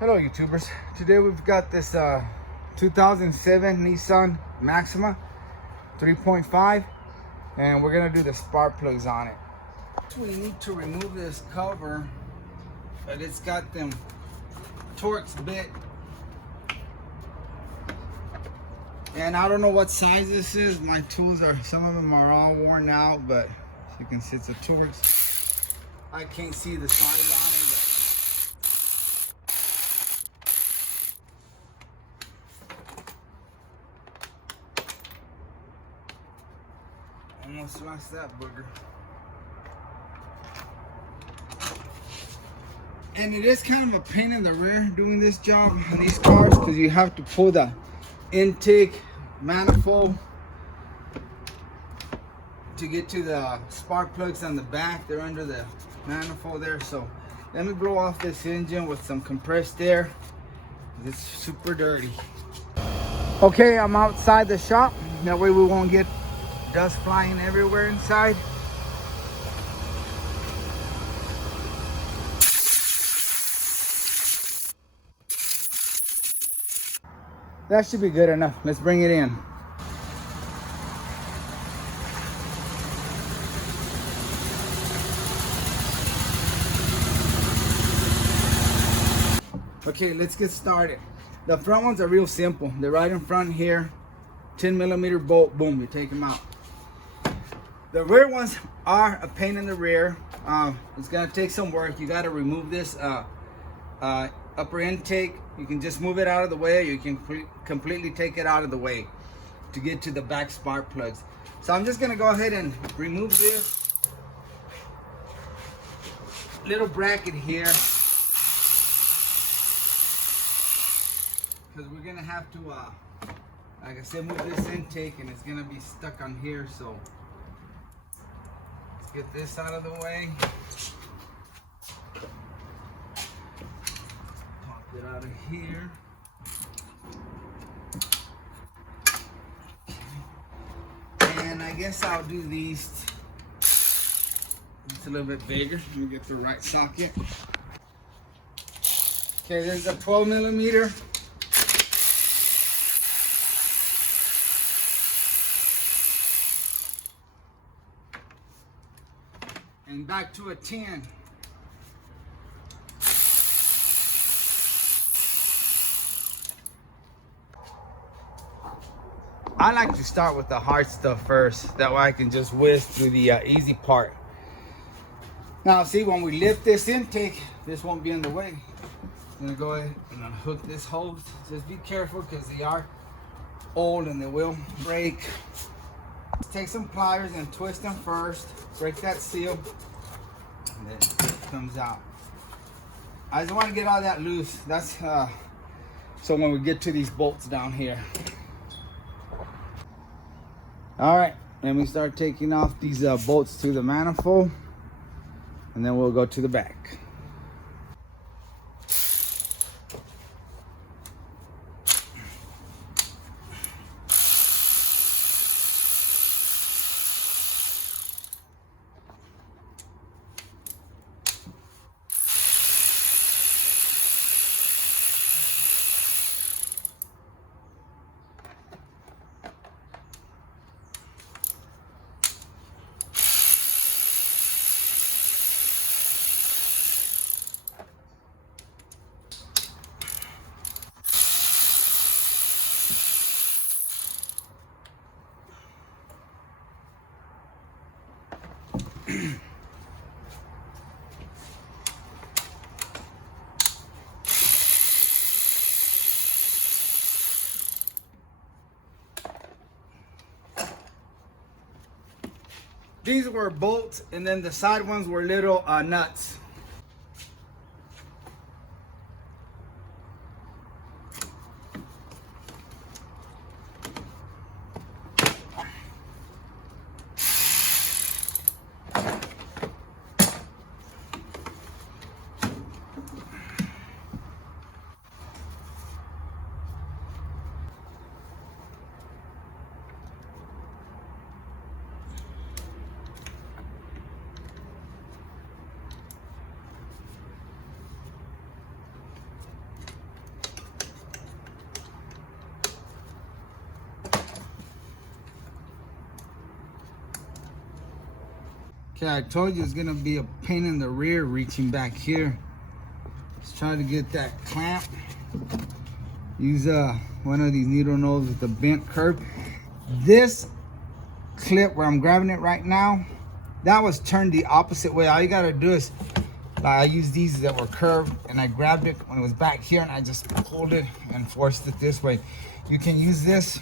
Hello YouTubers. Today we've got this 2007 Nissan Maxima 3.5 and we're gonna do the spark plugs on it. We need to remove this cover, but it's got them Torx bit, and I don't know what size this is. My tools are, some of them are all worn out, but as you can see it's a Torx. I can't see the size on it, but almost lost that booger. And it is kind of a pain in the rear doing this job on these cars because you have to pull the intake manifold to get to the spark plugs on the back. They're under the manifold there. So let me blow off this engine with some compressed air. It's super dirty. Okay, I'm outside the shop. That way we won't get dust flying everywhere inside. That should be good enough. Let's bring it in. Okay, let's get started. The front ones are real simple. They're right in front here. 10mm bolt, boom, you take them out. The rear ones are a pain in the rear. It's gonna take some work. You gotta remove this upper intake. You can just move it out of the way, or you can completely take it out of the way to get to the back spark plugs. So I'm just gonna go ahead and remove this little bracket here, because we're gonna have to, like I said, move this intake, and it's gonna be stuck on here. So let's get this out of the way. Pop it out of here. And I guess I'll do these just a little bit bigger. Let me get the right socket. Okay, there's a 12mm. And back to a 10. I like to start with the hard stuff first. That way I can just whiz through the easy part. Now see, when we lift this intake, this won't be in the way. I'm gonna go ahead and unhook this hose. Just be careful because they are old and they will break. Take some pliers and twist them first. Break that seal, and then it comes out. I just want to get all that loose. That's so when we get to these bolts down here. All right, let me start taking off these bolts to the manifold, and then we'll go to the back. These were bolts, and then the side ones were little nuts. Okay, I told you it's gonna be a pain in the rear reaching back here. Let's try to get that clamp. Use one of these needle nose with the bent curve. This clip where I'm grabbing it right now, that was turned the opposite way. All you gotta do is, I used these that were curved and I grabbed it when it was back here and I just pulled it and forced it this way. You can use this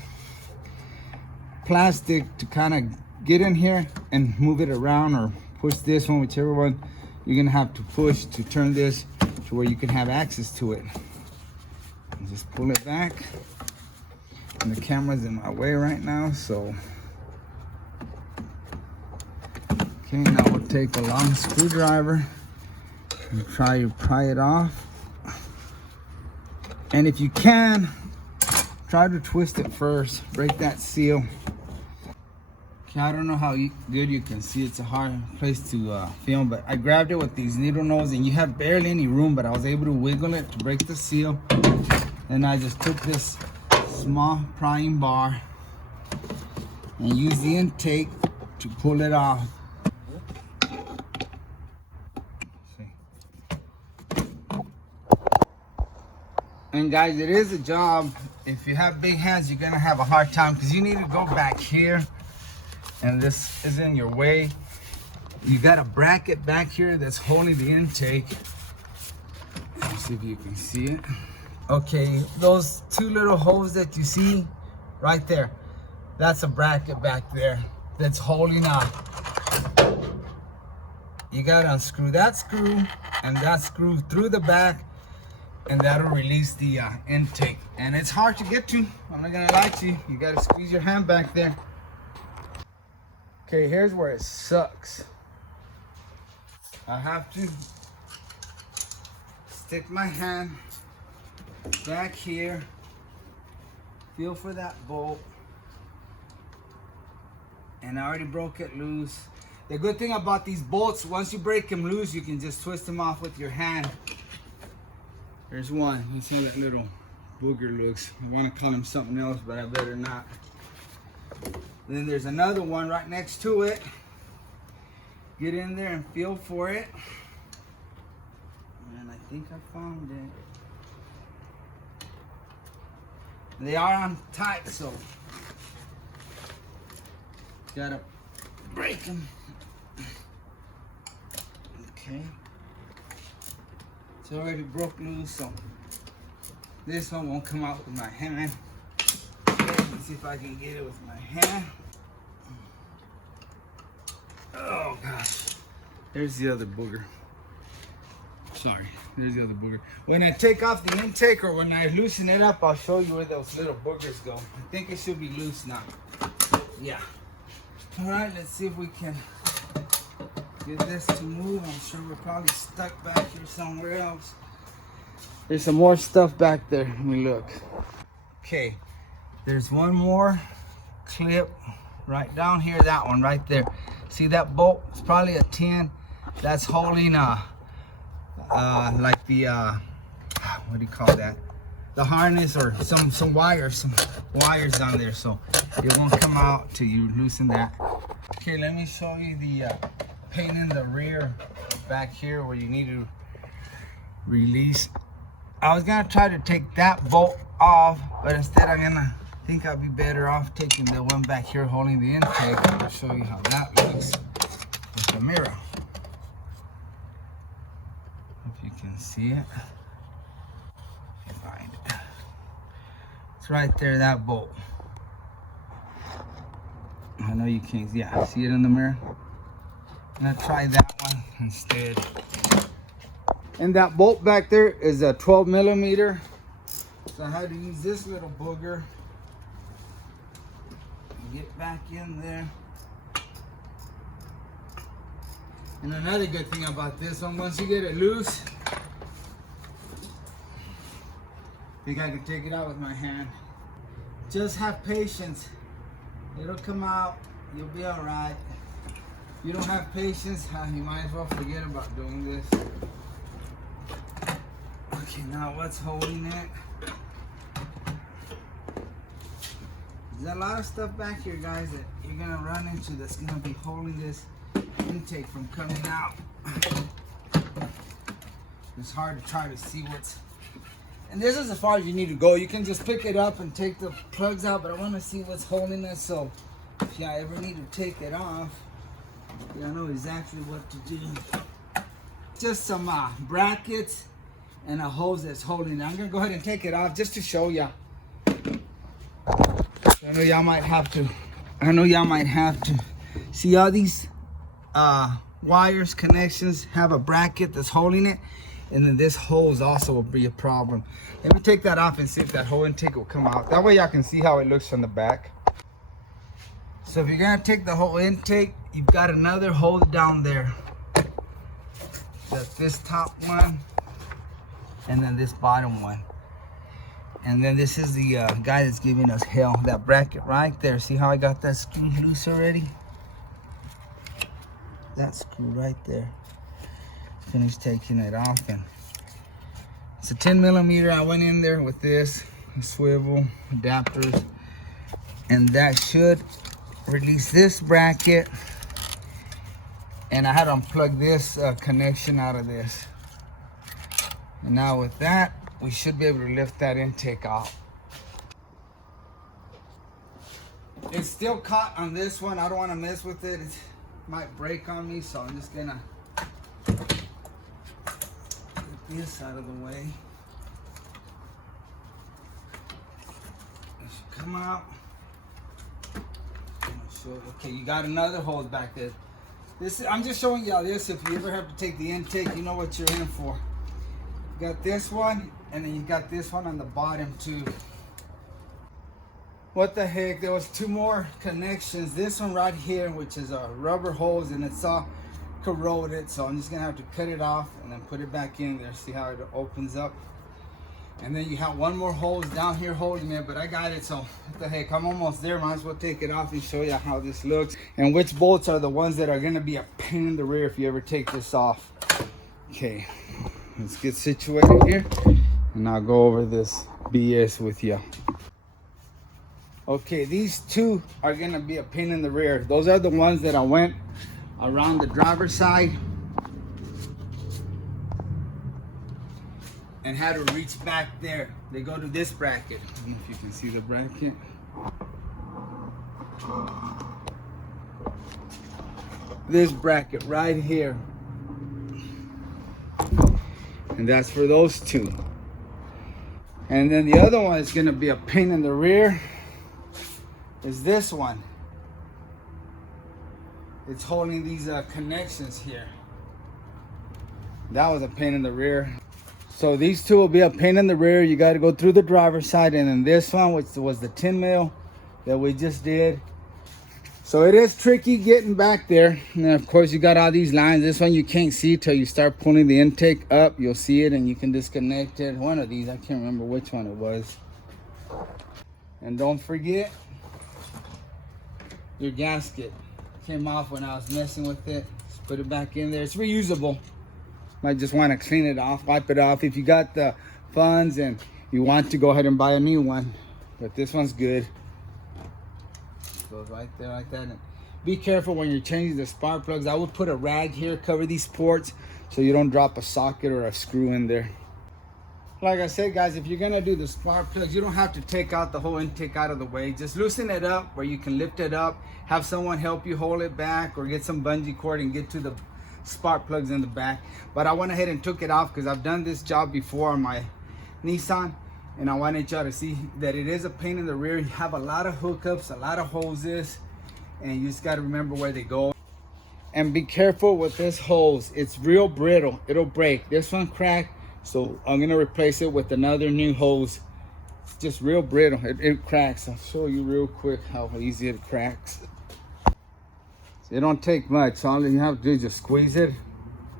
plastic to kind of get in here and move it around, or push this one, whichever one you're gonna have to push to turn this to where you can have access to it. And just pull it back. And the camera's in my way right now, so. Okay, now we'll take a long screwdriver and try to pry it off. And if you can, try to twist it first, break that seal. Okay, I don't know how good you can see. It's a hard place to film, but I grabbed it with these needle nose and you have barely any room, but I was able to wiggle it to break the seal. And I just took this small prying bar and used the intake to pull it off. And guys, it is a job. If you have big hands, you're gonna have a hard time because you need to go back here and this is in your way. You got a bracket back here that's holding the intake. Let's see if you can see it. Okay, those two little holes that you see right there, that's a bracket back there that's holding up. You gotta unscrew that screw and that screw through the back, and that'll release the intake. And it's hard to get to, I'm not gonna lie to you. You gotta squeeze your hand back there. Okay, here's where it sucks. I have to stick my hand back here, feel for that bolt, and I already broke it loose. The good thing about these bolts, once you break them loose, you can just twist them off with your hand. There's one. You see how that little booger looks. I want to call him something else, but I better not. Then there's another one right next to it. Get in there and feel for it. And I think I found it. They are on tight, so gotta break them. Okay. It's already broke loose, so this one won't come out with my hand. Okay, let's see if I can get it with my hand. Oh gosh. There's the other booger. Sorry, there's the other booger. When I take off the intake or when I loosen it up, I'll show you where those little boogers go. I think it should be loose now. Yeah. All right, let's see if we can get this to move. I'm sure we're probably stuck back here somewhere else. There's some more stuff back there. Let me look. Okay, there's one more clip right down here. That one right there. See that bolt? It's probably a 10. That's holding like the what do you call that? The harness or some wires down there. So it won't come out till you loosen that. Okay, let me show you the pain in the rear back here where you need to release. I was gonna try to take that bolt off, but instead I think I'll be better off taking the one back here holding the intake. I'll show you how that looks with the mirror. If you can see it. Find it. It's right there, that bolt. I know you can't, yeah, see it in the mirror? I'm gonna try that one instead. And that bolt back there is a 12 millimeter. So I had to use this little booger. Get back in there. And another good thing about this one, once you get it loose, I think I can take it out with my hand. Just have patience. It'll come out. You'll be all right. If you don't have patience, you might as well forget about doing this. Okay, now what's holding it? There's a lot of stuff back here, guys, that you're gonna run into that's gonna be holding this intake from coming out. It's hard to try to see what's, and this is as far as you need to go. You can just pick it up and take the plugs out, but I want to see what's holding it, so if I ever need to take it off, I know exactly what to do. Just some brackets and a hose that's holding it. I'm gonna go ahead and take it off just to show ya. I know y'all might have to. See all these wires, connections have a bracket that's holding it, and then this hose also will be a problem. Let me take that off and see if that whole intake will come out. That way y'all can see how it looks from the back. So if you're gonna take the whole intake, you've got another hose down there. That's this top one, and then this bottom one. And then this is the guy that's giving us hell, that bracket right there. See how I got that screw loose already? That screw right there. Finished taking it off, and it's a 10 millimeter. I went in there with this swivel adapters, and that should release this bracket. And I had to unplug this connection out of this. And now with that, we should be able to lift that intake off. It's still caught on this one. I don't want to mess with it. It might break on me, so I'm just gonna get this out of the way. It should come out. Okay, you got another hose back there. I'm just showing y'all this. If you ever have to take the intake, you know what you're in for. You got this one, and then you got this one on the bottom too. What the heck? There was two more connections. This one right here, which is a rubber hose, and it's all corroded. So I'm just gonna have to cut it off and then put it back in there. See how it opens up. And then you have one more hose down here holding it, but I got it, so what the heck, I'm almost there. Might as well take it off and show you how this looks and which bolts are the ones that are gonna be a pain in the rear if you ever take this off. Okay, let's get situated here and I'll go over this BS with you. Okay, these two are gonna be a pain in the rear. Those are the ones that I went around the driver's side and had to reach back there. They go to this bracket. I don't know if you can see the bracket. This bracket right here. And that's for those two. And then the other one is gonna be a pain in the rear is this one. It's holding these connections here. That was a pain in the rear. So these two will be a pain in the rear. You got to go through the driver's side, and then this one, which was the 10 mil that we just did. So it is tricky getting back there. And then of course you got all these lines. This one you can't see till you start pulling the intake up. You'll see it and you can disconnect it. One of these, I can't remember which one it was. And don't forget your gasket. Came off when I was messing with it. Just put it back in there. It's reusable. Might just want to clean it off, wipe it off if you got the funds and you want to go ahead and buy a new one. But this one's good. Goes right there like that. And be careful when you're changing the spark plugs. I would put a rag here, cover these ports so you don't drop a socket or a screw in there. Like I said, guys, if you're gonna do the spark plugs, you don't have to take out the whole intake out of the way. Just loosen it up where you can lift it up, have someone help you hold it back, or get some bungee cord and get to the spark plugs in the back. But I went ahead and took it off because I've done this job before on my Nissan, and I wanted y'all to see that it is a pain in the rear. You have a lot of hookups, a lot of hoses, and you just got to remember where they go. And be careful with this hose. It's real brittle. It'll break. This one cracked, so I'm gonna replace it with another new hose. It's just real brittle. It cracks. I'll show you real quick how easy it cracks. It don't take much. All you have to do is just squeeze it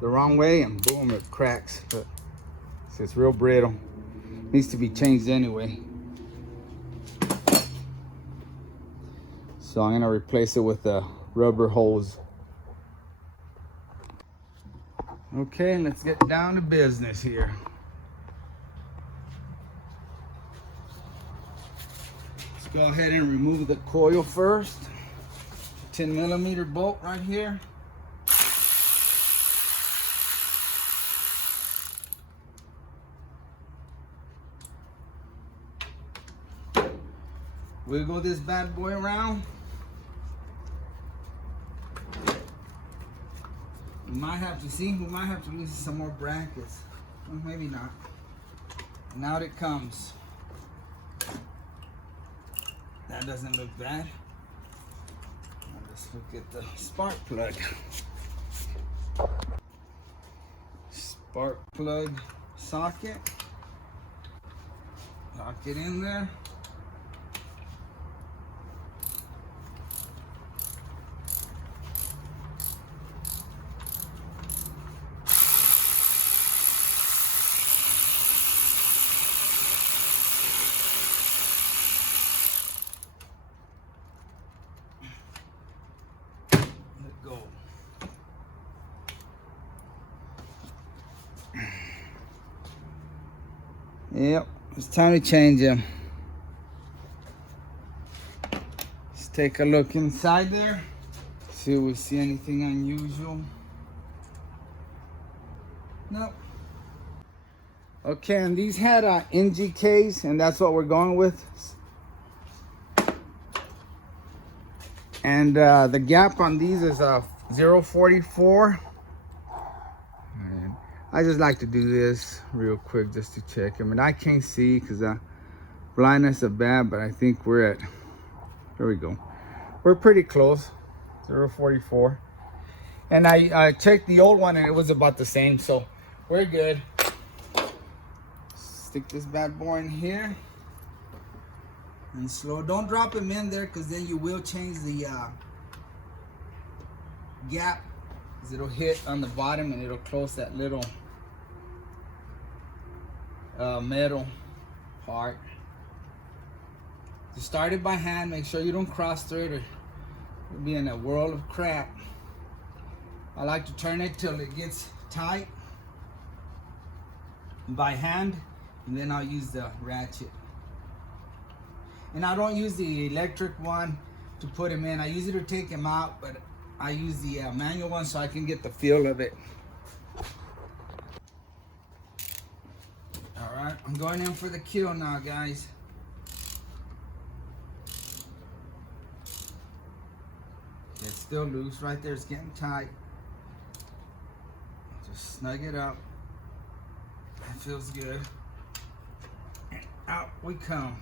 the wrong way and boom, it cracks. But it's real brittle. Needs to be changed anyway. So I'm gonna replace it with a rubber hose. Okay, let's get down to business here. Let's go ahead and remove the coil first. 10 millimeter bolt right here. Wiggle this bad boy around. We might have to see, we might have to lose some more brackets. Well, maybe not. And out it comes. That doesn't look bad. Now let's look at the spark plug. Spark plug socket. Lock it in there. Let go. Yep, it's time to change them. Let's take a look inside there. See if we see anything unusual. Nope. Okay, and these had NGKs, and that's what we're going with. And the gap on these is 0.44. And I just like to do this real quick just to check. I mean, I can't see because blindness is bad, but I think we're at, there we go. We're pretty close, 0.44. And I checked the old one and it was about the same, so we're good. Stick this bad boy in here. And slow, don't drop him in there because then you will change the gap, because it'll hit on the bottom and it'll close that little metal part. To start it by hand, make sure you don't cross through it or you'll be in a world of crap. I like to turn it till it gets tight by hand, and then I'll use the ratchet. And I don't use the electric one to put him in. I use it to take him out, but I use the manual one so I can get the feel of it. All right, I'm going in for the kill now, guys. It's still loose right there. It's getting tight. Just snug it up. That feels good. And out we come.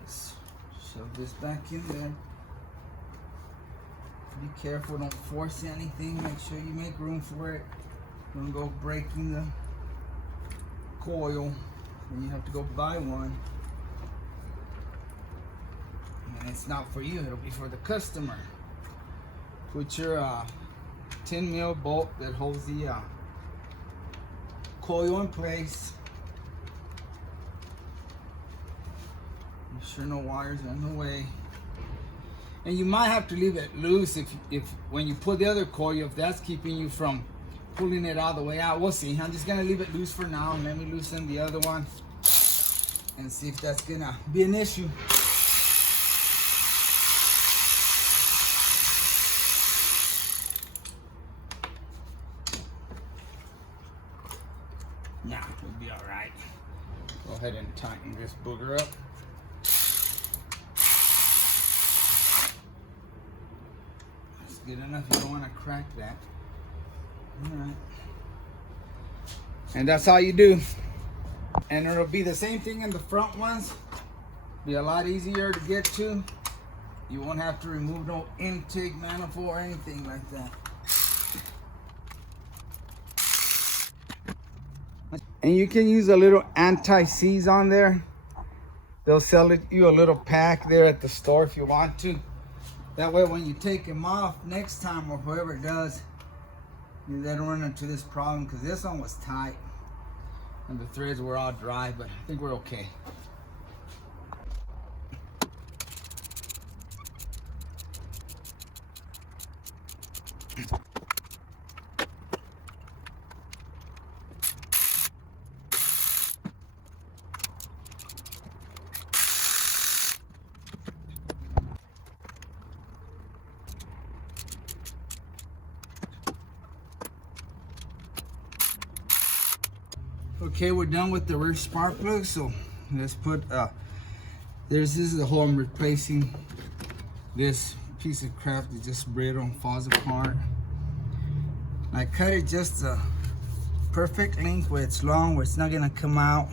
Let's shove this back in there. Be careful, don't force anything. Make sure you make room for it. Don't go breaking the coil when you have to go buy one. And it's not for you, it'll be for the customer. Put your 10 mil bolt that holds the coil in place. Make sure no wires are in the way. And you might have to leave it loose if when you pull the other coil, if that's keeping you from pulling it all the way out. We'll see. I'm just gonna leave it loose for now and let me loosen the other one and see if that's gonna be an issue. Nah, we'll be all right. Go ahead and tighten this booger up. That's good enough. You don't want to crack that. All right. And that's all you do. And it'll be the same thing in the front ones. Be a lot easier to get to. You won't have to remove no intake manifold or anything like that. And you can use a little anti-seize on there. They'll sell you a little pack there at the store if you want to. That way when you take them off next time or whoever does, they don't run into this problem, because this one was tight and the threads were all dry, but I think we're okay. Okay, we're done with the rear spark plug, so let's put this is the hole I'm replacing. This piece of crap is just brittle and falls apart. I cut it just a perfect length where it's long, where it's not gonna come out.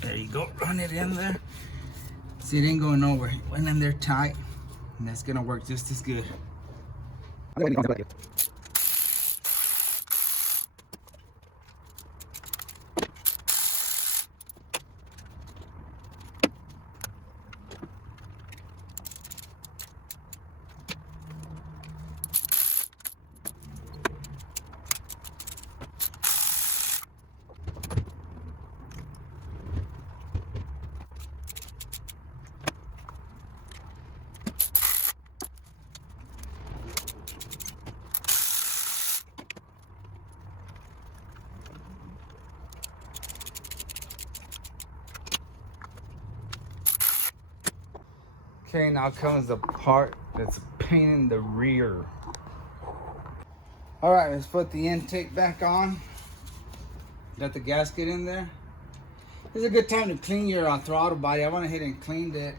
There you go, run it in there. See, it ain't going nowhere. It went in there tight, and that's gonna work just as good. Okay, now comes the part that's a pain in the rear. All right, let's put the intake back on. Got the gasket in there. This is a good time to clean your throttle body. I went ahead and cleaned it.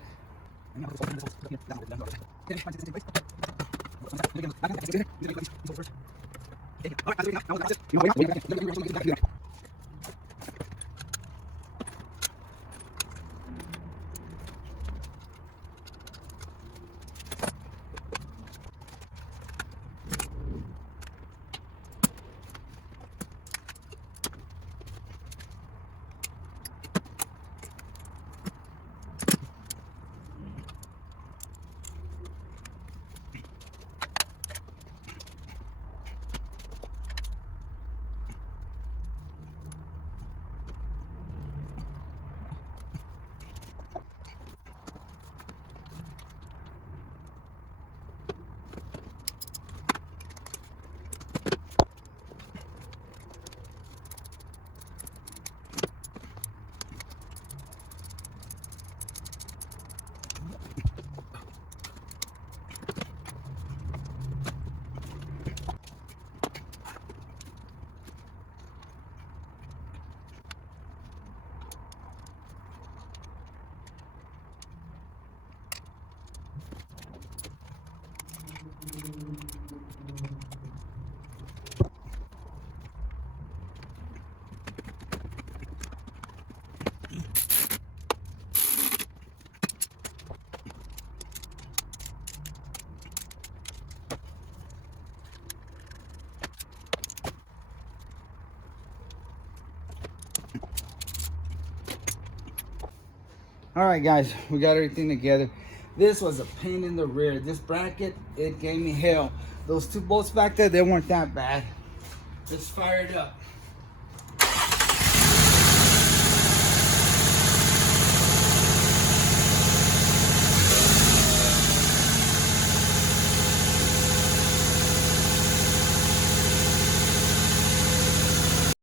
All right, guys, we got everything together. This was a pain in the rear. This bracket, it gave me hell. Those two bolts back there, they weren't that bad. Let's fire it up.